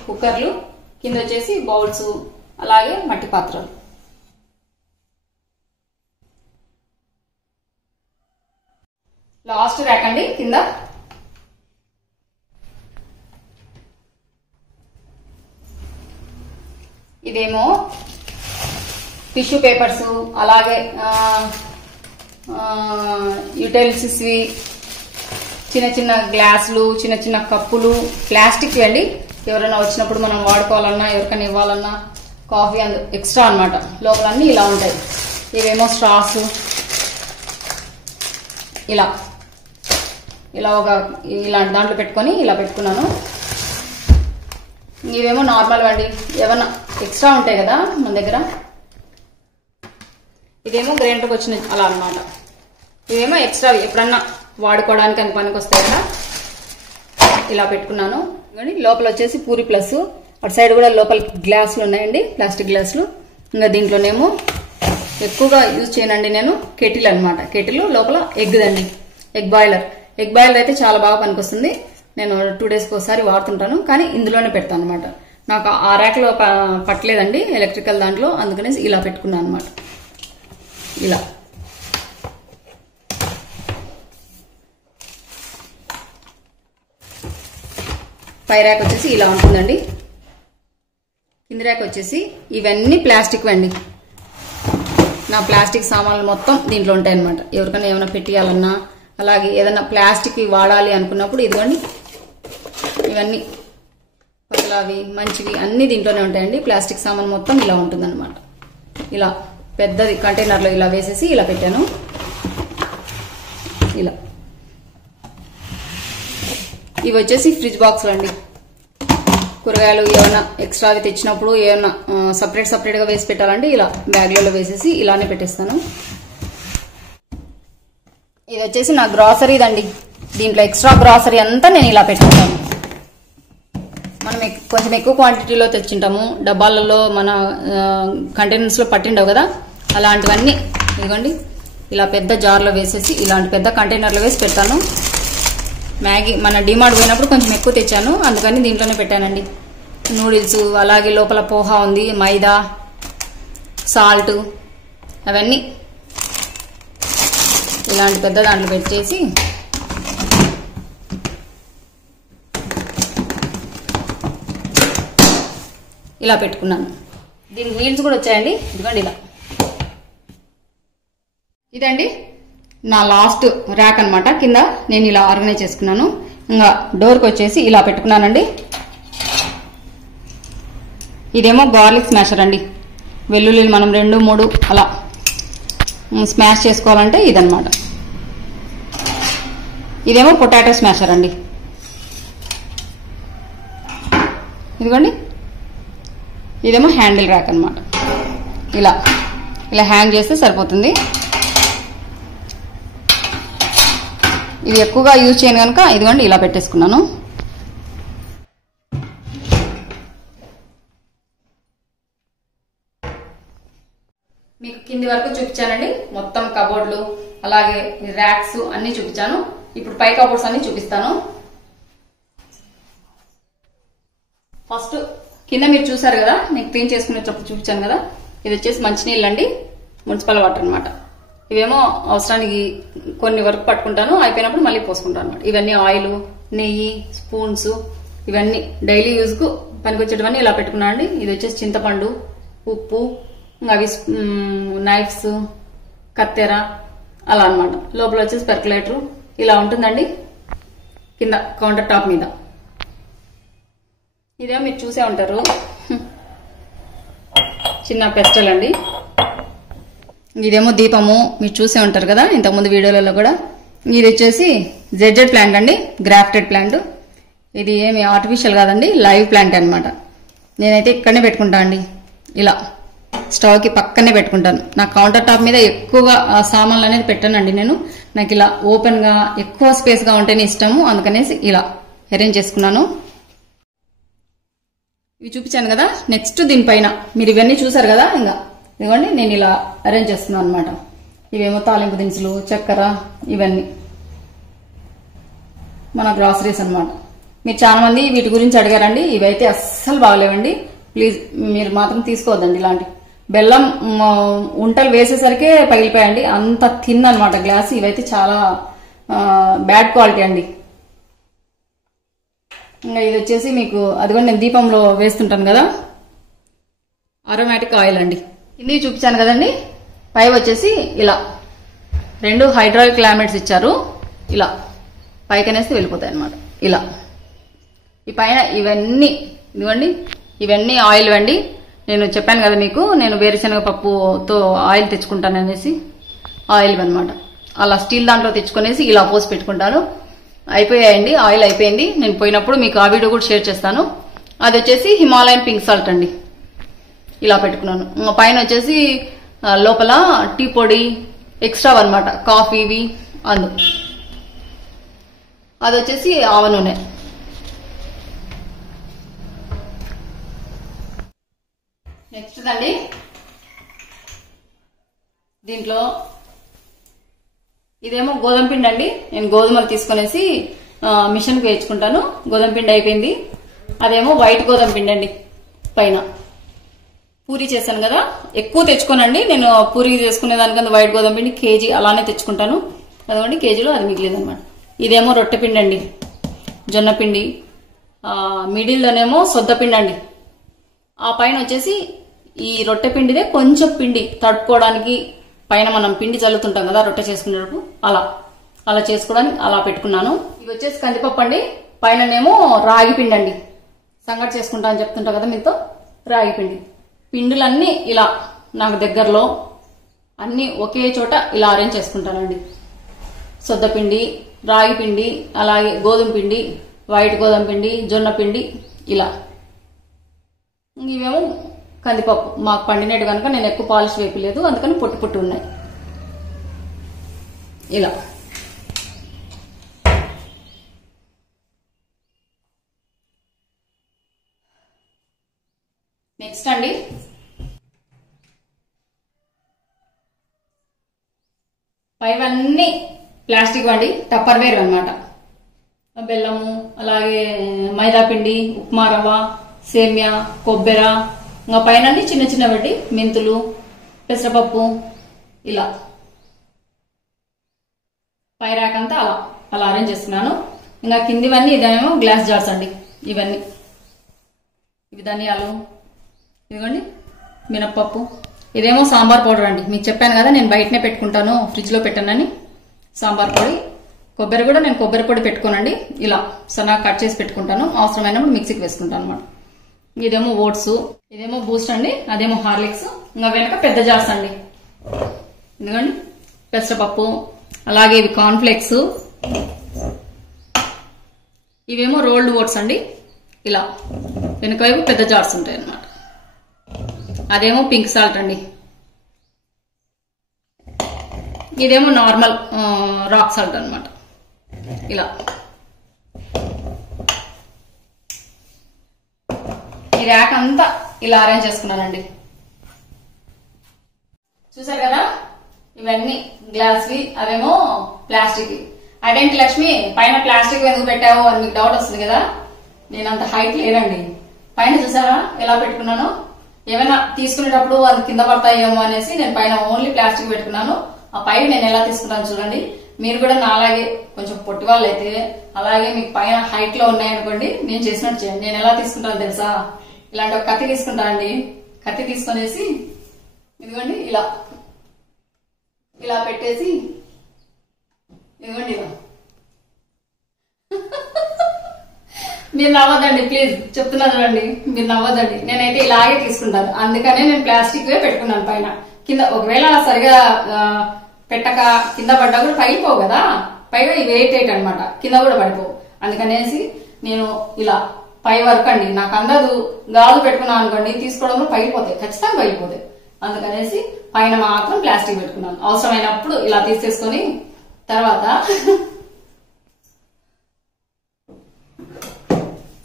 కుక్కర్లు, కింద వచ్చేసి బౌల్స్, అలాగే మట్టి పాత్రలు. లాస్ట్ ర్యాక్ అండి కింద. ఇదేమో టిష్యూ పేపర్స్, అలాగే యుటెన్సిల్స్, చిన్న చిన్న గ్లాసులు, చిన్న చిన్న కప్పులు, ప్లాస్టిక్ అండి. ఎవరైనా వచ్చినప్పుడు మనం వాడుకోవాలన్నా, ఎవరికైనా ఇవ్వాలన్నా, కాఫీ ఎక్స్ట్రా అనమాట. లోపల అన్ని ఇలా ఉంటాయి. ఇవేమో స్ట్రాస్, ఇలా ఇలాంటి దాంట్లో పెట్టుకొని ఇలా పెట్టుకున్నాను. ఇవేమో నార్మల్ అండి, ఏమన్నా ఎక్స్ట్రా ఉంటాయి కదా మన దగ్గర. ఇదేమో గ్రైండర్కి వచ్చిన అలా అనమాట. ఇవేమో ఎక్స్ట్రా ఎప్పుడన్నా వాడుకోవడానికి అంత పనికి వస్తాయి కదా, ఇలా పెట్టుకున్నాను. లోపల వచ్చేసి పూరి ప్లస్, అటు సైడ్ కూడా లోపల గ్లాసులు ఉన్నాయండి, ప్లాస్టిక్ గ్లాసులు. ఇంకా దీంట్లోనేమో ఎక్కువగా యూజ్ చేయనండి నేను కెటిల్ అనమాట. కెటిల్ లోపల ఎగ్ దండి, ఎగ్ బాయిలర్. ఎగ్ బాయిలర్ అయితే చాలా బాగా పనికొస్తుంది. నేను 2 డేస్కి ఒకసారి వాడుతుంటాను, కానీ ఇందులోనే పెడతాను అనమాట. నాకు ఆ ర్యాక్లో పట్టలేదండి ఎలక్ట్రికల్ దాంట్లో, అందుకనేసి ఇలా పెట్టుకున్నాను అనమాట. ఇలా పై ర్యాక్ వచ్చేసి ఇలా ఉంటుందండి. కింది ర్యాక్ వచ్చేసి ఇవన్నీ ప్లాస్టిక్ అండి. నా ప్లాస్టిక్ సామాన్లు మొత్తం దీంట్లో ఉంటాయన్నమాట. ఎవరికైనా ఏమైనా పెట్టియాలన్నా, అలాగే ఏదైనా ప్లాస్టిక్ వాడాలి అనుకున్నప్పుడు ఇదిగోండి, ఇవన్నీ పతలావి మంచివి అన్ని దీంట్లోనే ఉంటాయండి. ప్లాస్టిక్ సామాన్ మొత్తం ఇలా ఉంటుందన్నమాట. ఇలా పెద్దది కంటైనర్లో ఇలా వేసేసి ఇలా పెట్టాను. ఇలా ఇవి వచ్చేసి ఫ్రిడ్జ్ బాక్స్లు అండి. కూరగాయలు ఏమైనా ఎక్స్ట్రావి తెచ్చినప్పుడు ఏమైనా సపరేట్గా వేసి పెట్టాలంటే ఇలా బ్యాగ్లలో వేసేసి ఇలానే పెట్టేస్తాను. ఇది వచ్చేసి నా గ్రాసరీదండి. దీంట్లో ఎక్స్ట్రా గ్రాసరీ అంతా నేను ఇలా పెట్టుకుంటాను. మనం కొంచెం ఎక్కువ క్వాంటిటీలో తెచ్చింటాము, డబ్బాలలో మన కంటైనర్స్లో పట్టిండవు కదా, అలాంటివన్నీ ఇదిగోండి ఇలా పెద్ద జార్లో వేసేసి ఇలాంటి పెద్ద కంటైనర్లో వేసి పెడతాను. మ్యాగీ మన డిమార్ట్ పోయినప్పుడు కొంచెం ఎక్కువ తెచ్చాను, అందుకని దీంట్లోనే పెట్టానండి. నూడిల్స్, అలాగే లోపల పోహా ఉంది, మైదా, సాల్ట్, అవన్నీ ఇలాంటి పెద్ద దాంట్లో పెట్టేసి ఇలా పెట్టుకున్నాను. దీనికి వీల్స్ కూడా వచ్చాయండి. ఇదిగోండి ఇలా. ఇదండి నా లాస్ట్ ర్యాక్ అనమాట. కింద నేను ఇలా ఆర్గనైజ్ చేసుకున్నాను. ఇంకా డోర్కి వచ్చేసి ఇలా పెట్టుకున్నానండి. ఇదేమో గార్లిక్ స్మాషర్ అండి. వెల్లుల్లిని మనం 2, 3 అలా స్మాష్ చేసుకోవాలంటే ఇదనమాట. ఇదేమో పొటాటో స్మాషర్ అండి. ఇదిగోండి, ఇదేమో హ్యాండిల్ ర్యాక్ అనమాట. ఇలా ఇలా హ్యాంగ్ చేస్తే సరిపోతుంది. ఇవి ఎక్కువగా యూజ్ చేయను కనుక ఇదిగోండి ఇలా పెట్టేసుకున్నాను. మీకు కింది వరకు చూపించానండి, మొత్తం కబోర్డ్లు అలాగే ర్యాక్స్ అన్ని చూపించాను. ఇప్పుడు పై కబోర్డ్స్ అన్ని చూపిస్తాను. ఫస్ట్ కింద మీరు చూసారు కదా, నేను క్లీన్ చేసుకునేటప్పుడు చూపించాను కదా, ఇది వచ్చేసి మంచినీళ్ళు అండి, మున్సిపల్ వాటర్ అనమాట. ఇవేమో అవసరానికి కొన్ని వరకు పట్టుకుంటాను, అయిపోయినప్పుడు మళ్ళీ పోసుకుంటాను అనమాట. ఇవన్నీ ఆయిల్, నెయ్యి, స్పూన్స్, ఇవన్నీ డైలీ యూజ్ కు పనికొచ్చేటివన్నీ ఇలా పెట్టుకున్నాను అండి. ఇది వచ్చేసి చింతపండు, ఉప్పు, అవి నైఫ్స్, కత్తెర అలా అనమాట. లోపల వచ్చేసి పెర్కులేటర్ ఇలా ఉంటుందండి కింద కౌంటర్ టాప్ మీద. ఇదేమో మీరు చూసే ఉంటారు, చిన్న పెస్టల్ అండి. ఇదేమో దీపము, మీరు చూసే ఉంటారు కదా ఇంతకుముందు వీడియోలలో కూడా. ఇది వచ్చేసి జెడ్జెడ్ ప్లాంట్ అండి, గ్రాఫ్టెడ్ ప్లాంట్. ఇది ఏమి ఆర్టిఫిషియల్ కాదండి, లైవ్ ప్లాంట్ అనమాట. నేనైతే ఇక్కడనే పెట్టుకుంటా అండి, ఇలా స్టవ్ కి పక్కనే పెట్టుకుంటాను. నా కౌంటర్ టాప్ మీద ఎక్కువగా సామాన్లు అనేది పెట్టానండి నేను. నాకు ఇలా ఓపెన్ గా ఎక్కువ స్పేస్ గా ఉంటేనే ఇష్టము, అందుకనేసి ఇలా అరేంజ్ చేసుకున్నాను. ఇవి చూపించాను కదా, నెక్స్ట్ దీనిపైన మీరు ఇవన్నీ చూసారు కదా, ఇంకా ఇదిగోండి నేను ఇలా అరేంజ్ చేస్తున్నాను అనమాట. ఇవేమో తాలింపు దినుసులు, చక్కెర, ఇవన్నీ మన గ్రాసరీస్ అనమాట. మీరు చాలా మంది వీటి గురించి అడిగారండి, ఇవైతే అస్సలు బాగలేవండి, ప్లీజ్ మీరు మాత్రం తీసుకోవద్దండి. ఇలాంటి బెల్లం ఉంటలు వేసేసరికే పగిలిపోయండి, అంత థిన్ అనమాట గ్లాస్. ఇవైతే చాలా బ్యాడ్ క్వాలిటీ అండి. ఇంకా ఇది వచ్చేసి మీకు అదిగోండి నేను దీపంలో వేస్తుంటాను కదా, అరోమాటిక్ ఆయిల్ అండి. ఇది చూపించాను కదండి. పై వచ్చేసి ఇలా 2 హైడ్రాలిక్ లామినేట్స్ ఇచ్చారు, ఇలా పైకనేస్తే వెళ్ళిపోతాయి అనమాట. ఇలా ఈ పైన ఇవన్నీ ఇదిగోండి, ఇవన్నీ ఆయిల్ అండి. నేను చెప్పాను కదా మీకు, నేను వేరుశనగ పప్పుతో ఆయిల్ తెచ్చుకుంటాను అనేసి, ఆయిల్ అనమాట. అలా స్టీల్ దాంట్లో తెచ్చుకునేసి ఇలా పోసి పెట్టుకుంటాను. అయిపోయాయండి, ఆయిల్ అయిపోయింది. నేను పోయినప్పుడు మీకు ఆ వీడియో కూడా షేర్ చేస్తాను. అది వచ్చేసి హిమాలయన్ పింక్ సాల్ట్ అండి, ఇలా పెట్టుకున్నాను. పైన వచ్చేసి లోపల టీ పొడి ఎక్స్ట్రా అనమాట, కాఫీవి అందు. అది వచ్చేసి ఆవ నూనె. నెక్స్ట్ అండి, దీంట్లో ఇదేమో గోధుమ పిండి అండి. నేను గోధుమలు తీసుకునేసి మిషన్ కు వేయించుకుంటాను. గోధుమ పిండి అయిపోయింది. అదేమో వైట్ గోధుమ పిండి అండి. పైన పూరి చేశాను కదా, ఎక్కువ తెచ్చుకోనండి నేను. పూరి చేసుకునే దానికన్నా వైట్ గోధుమ పిండి కేజీ అలానే తెచ్చుకుంటాను. అదిగోండి కేజీలో అది మిగిలిందనమాట. ఇదేమో రొట్టె పిండి అండి, జొన్న పిండి. మిడిల్లోనేమో సొద్ద పిండి అండి. ఆ పైన వచ్చేసి ఈ రొట్టె పిండిదే కొంచెం పిండి తడుపుకోవడానికి, పైన మనం పిండి చల్లుతుంటాం కదా రొట్టె చేసుకునేటప్పుడు, అలా చేసుకోవడానికి అలా పెట్టుకున్నాను. ఇవి వచ్చేసి కందిపప్పు అండి. పైననేమో రాగి పిండి అండి, సంగటి చేసుకుంటా అని చెప్తుంటా కదా మీతో, రాగి పిండి. పిండిలన్నీ ఇలా నాకు దగ్గరలో అన్ని ఒకే చోట ఇలా అరేంజ్ చేసుకుంటానండి. సొద్ద పిండి, రాగి పిండి, అలాగే గోధుమ పిండి, వైట్ గోధుమ పిండి, జొన్న పిండి, ఇలా. ఇవేమో కందిపప్పు, మాకు పండినట్టు కనుక నేను ఎక్కువ పాలిష్ వేయలేదు, అందుకని పొట్టు పొట్టు ఉన్నాయి ఇలా. నెక్స్ట్ అండి, పైవన్నీ ప్లాస్టిక్ వండి టప్పర్ వేర్ అనమాట. బెల్లము, అలాగే మైదా పిండి, ఉప్మా రవ్వ, సేమియా, కొబ్బెర, ఇంకా పైన చిన్న చిన్న వడ్డి మెంతులు, పెసరపప్పు, ఇలా పై ర్యాక్ అంతా అలా అరేంజ్ చేస్తున్నాను. ఇంకా కిందివన్నీ ఇదేమో గ్లాస్ జార్స్ అండి. ఇవన్నీ ఇవి ధనియాలు, ఇదిగోండి మినప్పప్పు. ఇదేమో సాంబార్ పౌడర్ అండి. మీకు చెప్పాను కదా నేను బయటనే పెట్టుకుంటాను, ఫ్రిడ్జ్ లో పెట్టానని. సాంబార్ పొడి, కొబ్బరి కూడా నేను కొబ్బరి పొడి పెట్టుకోనండి, ఇలా సన్నగా కట్ చేసి పెట్టుకుంటాను. అవసరమైనప్పుడు మిక్సీకి వేసుకుంటాను అనమాట. ఇదేమో ఓట్స్, ఇదేమో బూస్ట్ అండి, అదేమో హార్లిక్స్. ఇంకా వెనక పెద్ద జార్స్ అండి. ఎందుకండి పెసరపప్పు, అలాగే ఇవి కార్న్ ఫ్లేక్స్, ఇవేమో రోల్డ్ ఓట్స్ అండి. ఇలా వెనక వైపు పెద్ద జార్స్ ఉంటాయి అన్నమాట. అదేమో పింక్ సాల్ట్ అండి. ఇదేమో నార్మల్ రాక్ సాల్ట్ అనమాట. ఇలా ఈ ర్యాక్ అంతా ఇలా అరేంజ్ చేసుకున్నానండి. చూసారు కదా, ఇవన్నీ గ్లాస్వి, అవేమో ప్లాస్టిక్. అదేంటి లక్ష్మి పైన ప్లాస్టిక్ ఎందుకు పెట్టావు అని మీకు డౌట్ వస్తుంది కదా. నేను అంత హైట్ లేనండి. పైన చూసారా ఎలా పెట్టుకున్నాను, ఏమైనా తీసుకునేటప్పుడు అది కింద పడతాయేమో అనేసి నేను పైన ఓన్లీ ప్లాస్టిక్ పెట్టుకున్నాను. ఆ పైన నేను ఎలా తీసుకున్నాను చూడండి. మీరు కూడా నాలాగే కొంచెం పొట్టి వాళ్ళు అయితే అలాగే మీకు పైన హైట్ లో ఉన్నాయనుకోండి, నేను చేసినట్టు చేయండి. నేను ఎలా తీసుకుంటాను తెలుసా, ఇలాంటి ఒక కత్తి తీసుకుంటా అండి. కత్తి తీసుకునేసి ఇదిగోండి ఇలా ఇలా పెట్టేసి ఇదిగోండి ఇలా. మీరు నవ్వద్దండి ప్లీజ్, చెప్తున్నా చూడండి, మీరు నవ్వద్దండి. నేనైతే ఇలాగే తీసుకుంటాను, అందుకనే నేను ప్లాస్టిక్ పెట్టుకున్నాను పైన. కింద ఒకవేళ సరిగా పెట్టక కింద పడ్డా కూడా పగిలిపోవు కదా, పైగా ఇవి వెయిట్ అనమాట, కింద కూడా పడిపోవు. అందుకనేసి నేను ఇలా పై వరకు అండి, నాకు అందదు. గాజు పెట్టుకున్నాను అనుకోండి, తీసుకోవడంలో పగిలిపోతాయి, ఖచ్చితంగా పగిలిపోతాయి. అందుకనేసి పైన మాత్రం ప్లాస్టిక్ పెట్టుకున్నాను. అవసరమైనప్పుడు ఇలా తీసేసుకొని తర్వాత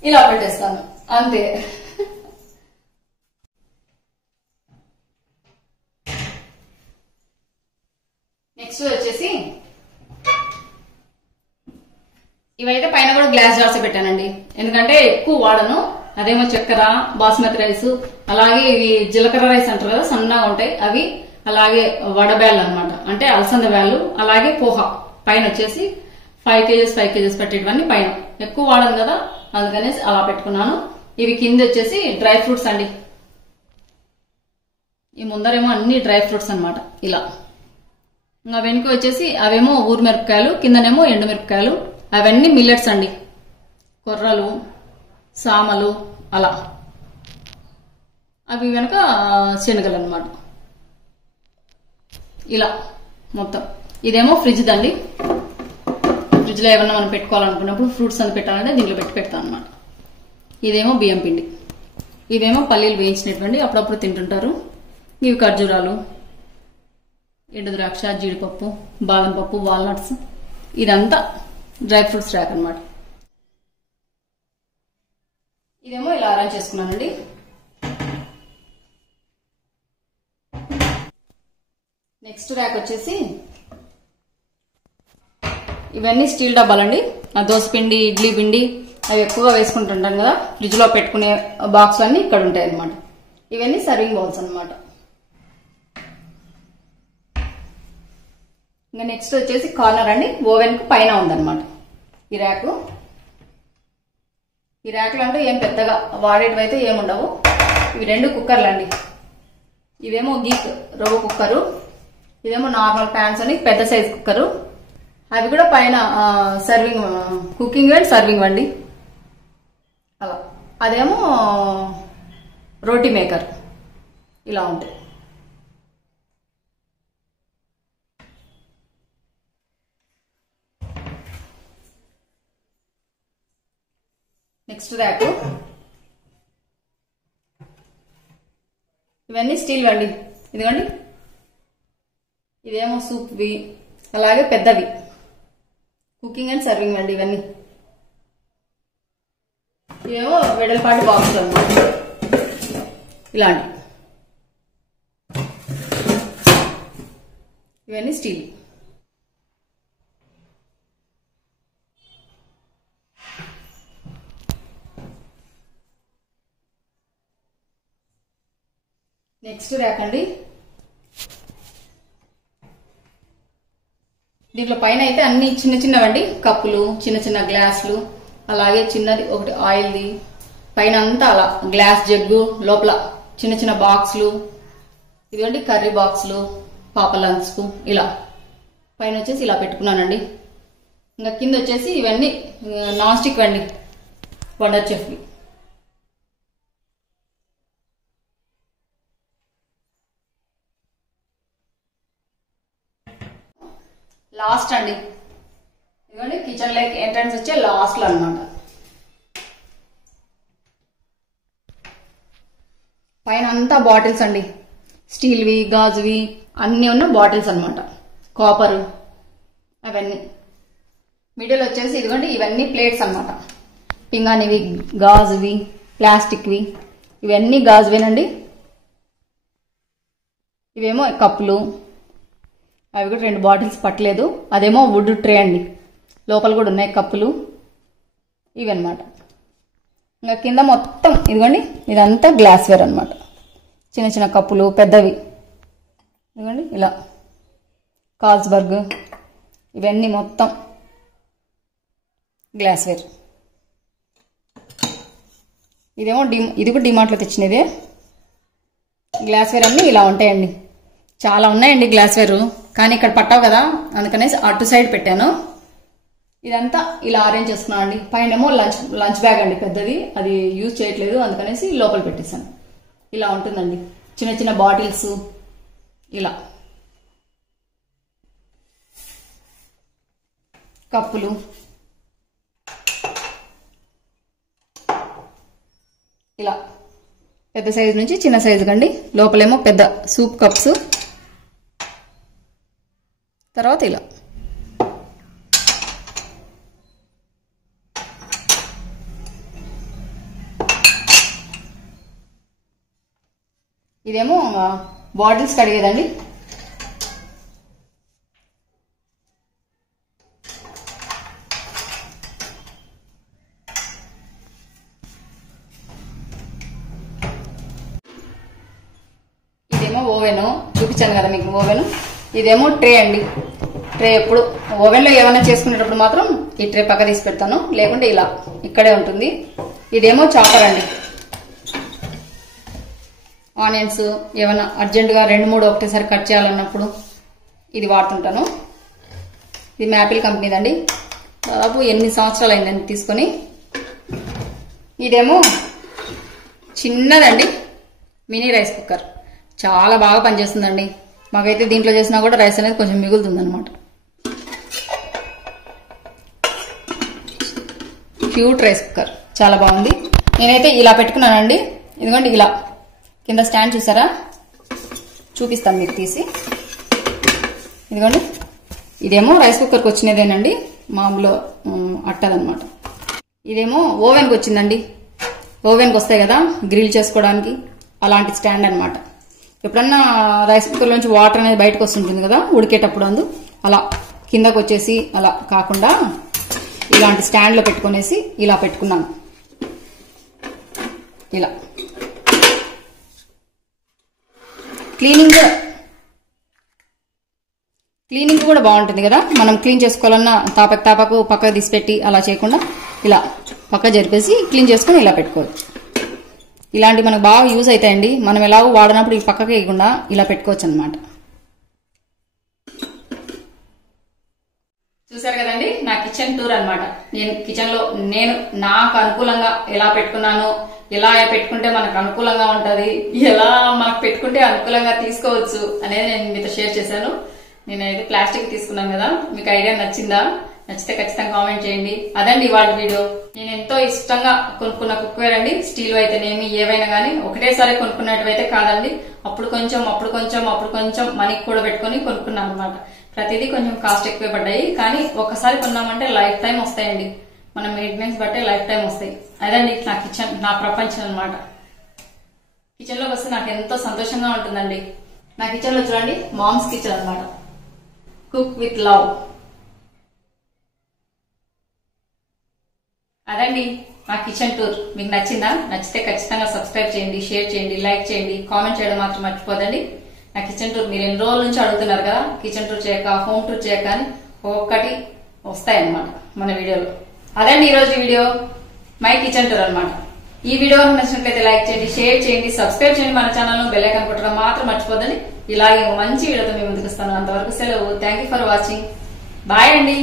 ఇలా పెట్టేస్తాను అంతే. నెక్స్ట్ వచ్చేసి ఇవైతే పైన కూడా గ్లాస్ జార్స్ పెట్టానండి, ఎందుకంటే ఎక్కువ వాడను. అదేమో చక్కెర, బాస్మతి రైస్, అలాగే ఇవి జీలకర్ర రైస్ అంటారు కదా, సన్నగా ఉంటాయి అవి, అలాగే వడబ్యాళ్ళు అనమాట, అంటే అలసంద బ్యాళ్ళు, అలాగే పోహా. పైన వచ్చేసి 5 kgs పెట్టేటివన్నీ పైన ఎక్కువ వాడను కదా, అందుకనేసి అలా పెట్టుకున్నాను. ఇవి కింద వచ్చేసి డ్రై ఫ్రూట్స్ అండి. ఈ ముందరేమో అన్ని డ్రై ఫ్రూట్స్ అనమాట ఇలా. ఇంకా వెనుక వచ్చేసి అవేమో ఊరు మిరపకాయలు, కిందనేమో ఎండు మిరపకాయలు. అవన్నీ మిల్లెట్స్ అండి, కొర్రలు, సామలు అలా. అవి వెనక శనగలు అనమాట ఇలా మొత్తం. ఇదేమో ఫ్రిడ్జ్ దండి, ఫ్రిడ్జ్ లో ఏమన్నా మనం పెట్టుకోవాలనుకున్నప్పుడు ఫ్రూట్స్ అని పెట్టాలంటే దీంట్లో పెడతాను అనమాట. ఇదేమో బియ్యం పిండి, ఇవేమో పల్లీలు వేయించినటువంటి అప్పుడప్పుడు తింటుంటారు. ఇవి ఖర్జూరాలు, ఎండు ద్రాక్ష, జీడిపప్పు, బాదం పప్పు, వాల్నట్స్. ఇదంతా డ్రై ఫ్రూట్స్ ర్యాక్ అనమాట. ఇదేమో ఇలా అరేంజ్ చేసుకున్నానండి. నెక్స్ట్ ర్యాక్ వచ్చేసి ఇవన్నీ స్టీల్ డబ్బాలండి. ఆ దోశ పిండి, ఇడ్లీ పిండి అవి ఎక్కువగా వేసుకుంటుంటాం కదా, ఫ్రిడ్జ్ లో పెట్టుకునే బాక్స్ అన్ని ఇక్కడ ఉంటాయి అనమాట. ఇవన్నీ సర్వింగ్ బౌల్స్ అనమాట. ఇంకా నెక్స్ట్ వచ్చేసి కార్నర్ అండి, ఓవెన్ కు పైన ఉందన్నమాట ఈ ర్యాక్. ఈ ర్యాక్లు అంటే ఏం పెద్దగా వాడేటివైతే ఏముండవు. ఇవి 2 కుక్కర్లు అండి. ఇవేమో గీక్ రవ్వ కుక్కరు, ఇదేమో నార్మల్ ప్యాన్స్ అని పెద్ద సైజ్ కుక్కరు. అవి కూడా పైన సర్వింగ్, కుకింగ్ అండ్ సర్వింగ్ అండి అలా. అదేమో రోటీ మేకర్ ఇలా ఉంటాయి. నెక్స్ట్ ర్యాక్ ఇవన్నీ స్టీల్ అండి. ఇదిగోండి, ఇదేమో సూప్వి, అలాగే పెద్దవి కుకింగ్ అండ్ సర్వింగ్ అండి. ఇవన్నీ ఇవేమో వెడల్పాటి బాక్స్ అన్నమాట ఇలాంటి. ఇవన్నీ స్టీల్. నెక్స్ట్ ర్యాక్ అండి, దీంట్లో పైన అయితే అన్ని చిన్న చిన్నవండి, కప్పులు, చిన్న చిన్న గ్లాసులు, అలాగే చిన్నది ఒకటి ఆయిల్ది, పైన అంతా అలా గ్లాస్ జగ్గు, లోపల చిన్న చిన్న బాక్సులు, ఇదిగోండి కర్రీ బాక్సులు, పాప లంచ్ కు ఇలా పైన వచ్చేసి ఇలా పెట్టుకున్నానండి. ఇంకా కింద వచ్చేసి ఇవన్నీ నాన్ స్టిక్ అండి, వండర్ చెఫ్వి. లాస్ట్ అండి, ఇదిగోండి కిచెన్ లైక్ ఎంట్రన్స్ వచ్చే లాస్ట్ లో అనమాట. పైన అంతా బాటిల్స్ అండి, స్టీల్వి, గాజువి అన్ని ఉన్న బాటిల్స్ అనమాట, కాపర్ అవన్నీ. మిడిల్ వచ్చేసి ఇదిగోండి ఇవన్నీ ప్లేట్స్ అన్నమాట. పింగాణివి, గాజువి, ప్లాస్టిక్వి, ఇవన్నీ గాజువేనండి. ఇవేమో కప్పులు, అవి కూడా 2 బాటిల్స్ పట్టలేదు. అదేమో వుడ్ ట్రే అండి, లోపల కూడా ఉన్నాయి కప్పులు ఇవన్నమాట. ఇంకా కింద మొత్తం ఇదిగోండి ఇదంతా గ్లాస్ వేర్ అనమాట. చిన్న చిన్న కప్పులు, పెద్దవి ఇదిగోండి ఇలా కాల్స్బర్గ్, ఇవన్నీ మొత్తం గ్లాస్ వేర్. ఇదేమో ఇది కూడా డిమార్ట్లో తెచ్చినదే. గ్లాస్ వేర్ అన్నీ ఇలా ఉంటాయండి. చాలా ఉన్నాయండి గ్లాస్ వేర్, కానీ ఇక్కడ పట్టావు కదా అందుకనేసి అటు సైడ్ పెట్టాను. ఇదంతా ఇలా అరేంజ్ చేసుకున్నాను అండి. పైనేమో లంచ్ బ్యాగ్ అండి పెద్దది, అది యూజ్ చేయట్లేదు అందుకనేసి లోపల పెట్టేశాను. ఇలా ఉంటుందండి. చిన్న చిన్న బాటిల్స్ ఇలా, కప్పులు, ఇలా పెద్ద సైజు నుంచి చిన్న సైజు కండి. లోపలేమో పెద్ద సూప్ కప్స్, తర్వాత ఇలా ఇదేమో బాటిల్స్ కడిగేదండి. ఇదేమో ఓవెన్, చూపించాను కదా మీకు ఓవెన్. ఇదేమో ట్రే అండి. ట్రే ఎప్పుడు ఓవెన్లో ఏమైనా చేసుకునేటప్పుడు మాత్రం ఈ ట్రే పక్క తీసి పెడతాను, లేకుంటే ఇలా ఇక్కడే ఉంటుంది. ఇదేమో చాపర్ అండి. ఆనియన్స్ ఏమైనా అర్జెంటుగా 2-3 ఒకటేసారి కట్ చేయాలన్నప్పుడు ఇది వాడుతుంటాను. ఇది మ్యాపిల్ కంపెనీదండి. దాదాపు 8 సంవత్సరాలు అయిందండి తీసుకొని. ఇదేమో చిన్నదండి మినీ రైస్ కుక్కర్, చాలా బాగా పనిచేస్తుందండి. మాకైతే దీంట్లో చేసినా కూడా రైస్ అనేది కొంచెం మిగులుతుంది అనమాట. క్యూట్ రైస్ కుక్కర్, చాలా బాగుంది. నేనైతే ఇలా పెట్టుకున్నానండి. ఇదిగోండి ఇలా కింద స్టాండ్ చూసారా, చూపిస్తాను మీకు తీసి. ఇదిగోండి ఇదేమో రైస్ కుక్కర్కి వచ్చినదేనండి, మామూలు అట్టదనమాట. ఇదేమో ఓవెన్కి వచ్చిందండి. ఓవెన్కి వస్తాయి కదా గ్రిల్ చేసుకోవడానికి, అలాంటి స్టాండ్ అనమాట. ఎప్పుడన్నా రైస్ కుక్కర్ నుంచి వాటర్ అనేది బయటకు వస్తుంటుంది కదా ఉడికేటప్పుడు, అలా కిందకు వచ్చేసి అలా కాకుండా ఇలాంటి స్టాండ్లో పెట్టుకునేసి ఇలా పెట్టుకున్నాను. ఇలా క్లీనింగ్ కూడా బాగుంటుంది కదా. మనం క్లీన్ చేసుకోవాలన్నా తాపకు పక్కకు తీసిపెట్టి అలా చేయకుండా ఇలా పక్క జరిపేసి క్లీన్ చేసుకుని ఇలా పెట్టుకోవచ్చు. ఇలాంటివి మనకు బాగా యూజ్ అవుతాయండి. మనం ఎలాగో వాడినప్పుడు ఈ పక్కకి వేయకుండా ఇలా పెట్టుకోవచ్చు అనమాట. చూసారు కదండి నా కిచెన్ టూర్ అనమాట. నేను కిచెన్ లో నాకు అనుకూలంగా ఎలా పెట్టుకున్నాను, ఎలా పెట్టుకుంటే మనకు అనుకూలంగా ఉంటది, ఎలా మనకు పెట్టుకుంటే అనుకూలంగా తీసుకోవచ్చు అనేది నేను మీతో షేర్ చేశాను. నేనైతే ప్లాస్టిక్ తీసుకున్నాను కదా, మీకు ఐడియా నచ్చిందా? నచ్చితే ఖచ్చితంగా కామెంట్ చేయండి. అదండి ఇవాళ వీడియో. నేను ఎంతో ఇష్టంగా కొనుక్కున్న కుక్వేర్ అండి. స్టీల్ అయితేనేమి ఏవైనా కానీ ఒకటేసారి కొనుక్కున్నట్టువైతే కాదండి. అప్పుడు కొంచెం మనీకి కూడా పెట్టుకుని కొనుక్కున్నాను అనమాట. ప్రతిదీ కొంచెం కాస్ట్ ఎక్కువ పడ్డాయి, కానీ ఒకసారి కొన్నామంటే లైఫ్ టైం వస్తాయండి. మన మెయింటెనెన్స్ బట్టే లైఫ్ టైం వస్తాయి. అదండి నా కిచెన్, నా ప్రపంచం అనమాట. కిచెన్ లోకి వస్తే నాకు ఎంతో సంతోషంగా ఉంటుందండి. నా కిచెన్ లో చూడండి మామ్స్ కిచెన్ అనమాట. Cook with love. అదండి నా కిచెన్ టూర్. మీకు నచ్చిందా? నచ్చితే ఖచ్చితంగా సబ్స్క్రైబ్ చేయండి, షేర్ చేయండి, లైక్ చేయండి, కామెంట్ చేయడం మాత్రం మర్చిపోదండి. నా కిచెన్ టూర్ మీరు ఎన్ని రోజుల నుంచి అడుగుతున్నారు కదా, కిచెన్ టూర్ చేయక, హోమ్ టూర్ చేయక అని ఒక్కటి వస్తాయన్నమాట మన వీడియోలో. అదండి ఈ రోజు వీడియో, మై కిచెన్ టూర్ అనమాట. ఈ వీడియో నచ్చినట్లయితే లైక్ చేయండి, షేర్ చేయండి, సబ్స్క్రైబ్ చేయండి. మన ఛానల్ బెల్ ఐకాన్ కొట్టడం మాత్రం మర్చిపోదండి. ఇలాగే మంచి వీడియోతో మీ ముందుకు వస్తాను. అంతవరకు సెలవు. Thank you for watching. Bye అండి.